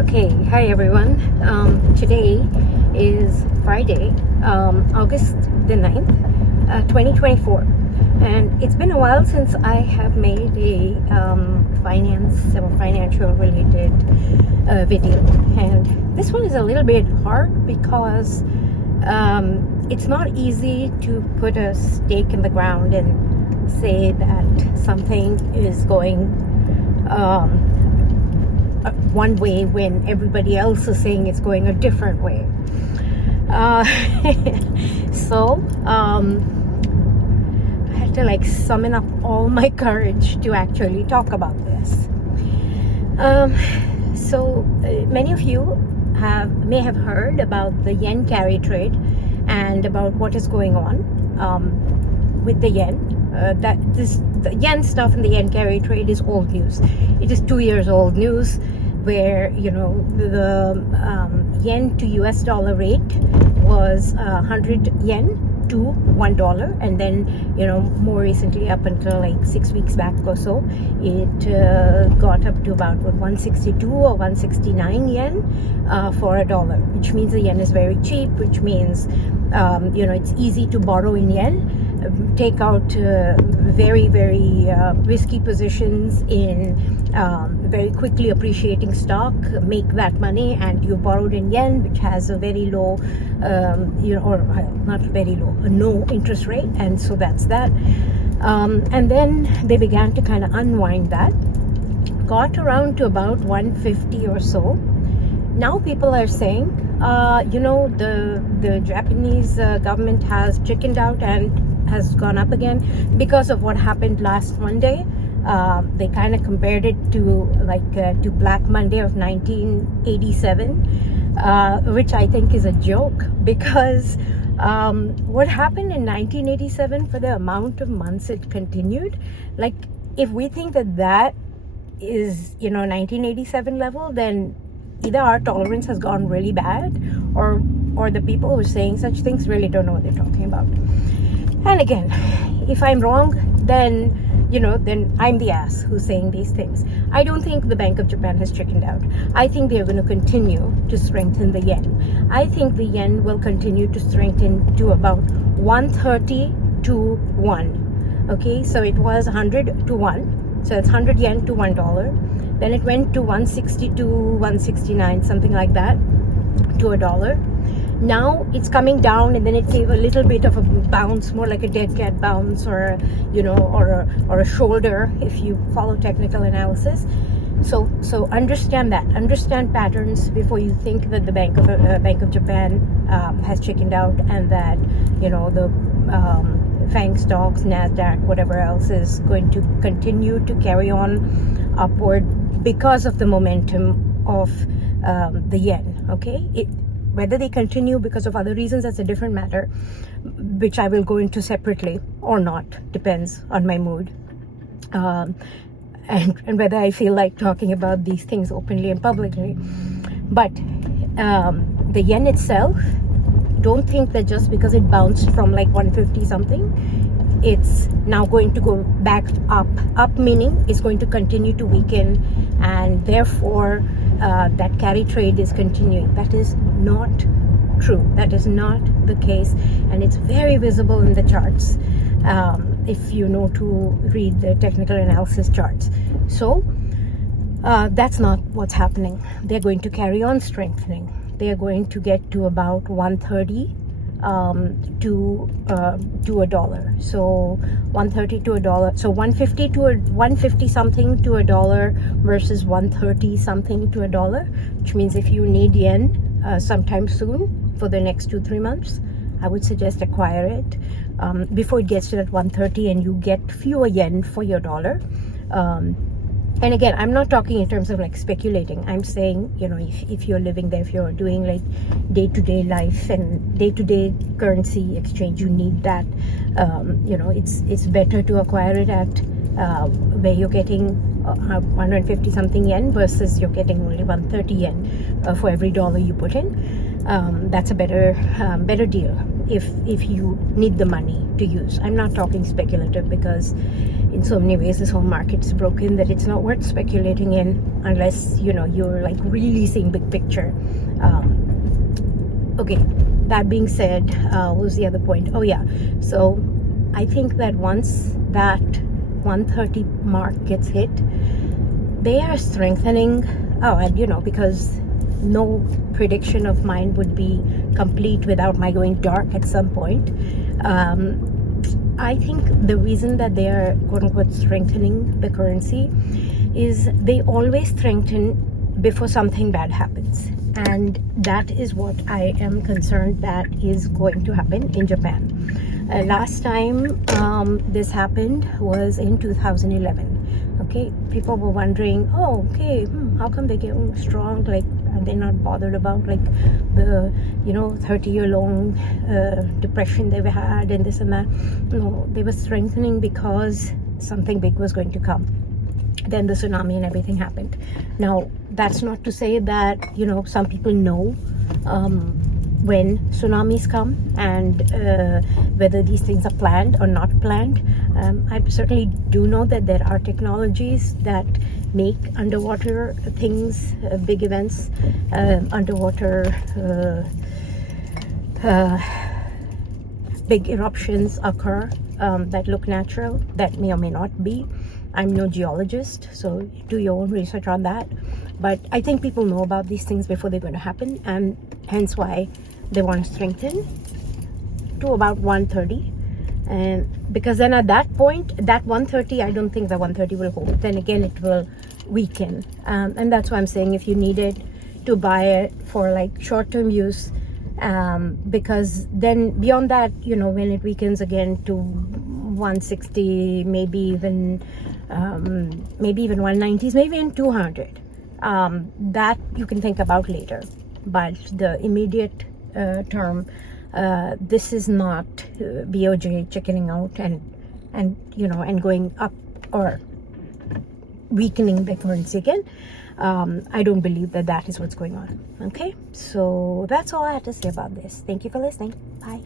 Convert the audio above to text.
Okay, hi everyone. Today is Friday, August the 9th, 2024. And it's been a while since I have made a finance or financial related video. And this one is a little bit hard because it's not easy to put a stake in the ground and say that something is going one way when everybody else is saying it's going a different way. So I had to summon up all my courage to actually talk about this. So many of you may have heard about the yen carry trade and about what is going on with the yen. The yen stuff and the yen carry trade is old news. It is 2 years old news, where the yen to US dollar rate was 100 yen to $1, and then more recently, up until 6 weeks back or so, it got up to about 162 or 169 yen for a dollar, which means the yen is very cheap, which means it's easy to borrow in yen, take out very risky positions in very quickly appreciating stock, make that money, and you borrowed in yen, which has a very low not very low, a no interest rate, and so that's that. And then they began to kind of unwind that, got around to about 150 or so. Now people are saying the Japanese government has chickened out and has gone up again because of what happened last Monday. They kind of compared it to Black Monday of 1987, which I think is a joke, because what happened in 1987, for the amount of months it continued, if we think that is 1987 level, then either our tolerance has gone really bad, or the people who are saying such things really don't know what they're talking about. And again, if I'm wrong, then I'm the ass who's saying these things. I don't think the Bank of Japan has chickened out. I think they're going to continue to strengthen the yen. I think the yen will continue to strengthen to about 130 to 1. Okay, so it was 100 to 1. So it's 100 yen to $1. Then it went to 162, 169, something like that, to a dollar. Now it's coming down, and then it gave a little bit of a bounce, more like a dead cat bounce, or a shoulder, if you follow technical analysis. So understand that, understand patterns before you think that the Bank of Japan has chickened out, and that the FANG stocks, NASDAQ, whatever else is going to continue to carry on upward because of the momentum of the yen. Okay, whether they continue because of other reasons, that's a different matter, which I will go into separately or not, depends on my mood, and whether I feel like talking about these things openly and publicly. But the yen itself, don't think that just because it bounced from 150 something, it's now going to go back up. Up meaning it's going to continue to weaken, and therefore that carry trade is continuing. That is not true. That is not the case, and it's very visible in the charts if you know to read the technical analysis charts. So that's not what's happening. They're going to carry on strengthening. They are going to get to about 130 to a dollar. So 130 to a dollar. So 150 something to a dollar versus 130 something to a dollar, which means if you need yen sometime soon for the next 2-3 months, I would suggest acquire it before it gets to that 130 and you get fewer yen for your dollar. And again, I'm not talking in terms of speculating. I'm saying, if you're living there, if you're doing day-to-day life and day-to-day currency exchange, you need that. It's better to acquire it at where you're getting 150 something yen versus you're getting only 130 yen for every dollar you put in. That's a better deal. if you need the money to use. I'm not talking speculative, because in so many ways this whole market is broken that it's not worth speculating in unless you're like really seeing big picture. Okay, that being said, what was the other point? Oh yeah, so I think that once that 130 mark gets hit, they are strengthening. Oh, and because no prediction of mine would be complete without my going dark at some point. I think the reason that they are quote unquote strengthening the currency is they always strengthen before something bad happens, and that is what I am concerned that is going to happen in Japan. Last time this happened was in 2011. Okay, people were wondering, oh, okay, how come they get strong? Like, and they're not bothered about like the 30-year-long depression they've had and this and that. No, they were strengthening because something big was going to come. Then the tsunami and everything happened. Now, that's not to say that some people know when tsunamis come and whether these things are planned or not planned. I certainly do know that there are technologies that make underwater things, big events, underwater big eruptions occur that look natural, that may or may not be. I'm no geologist, so do your own research on that. But I think people know about these things before they're going to happen, and hence why they want to strengthen to about 130. And because then at that point, that 130, I don't think the 130 will hold. Then again, it will weaken. And that's why I'm saying if you needed to buy it for like short-term use, because then beyond that, when it weakens again to 160, maybe even 190s, maybe in 200, that you can think about later. But the immediate term, this is not BoJ chickening out and going up or weakening the currency again. I don't believe that is what's going on. Okay, so that's all I have to say about this. Thank you for listening. Bye.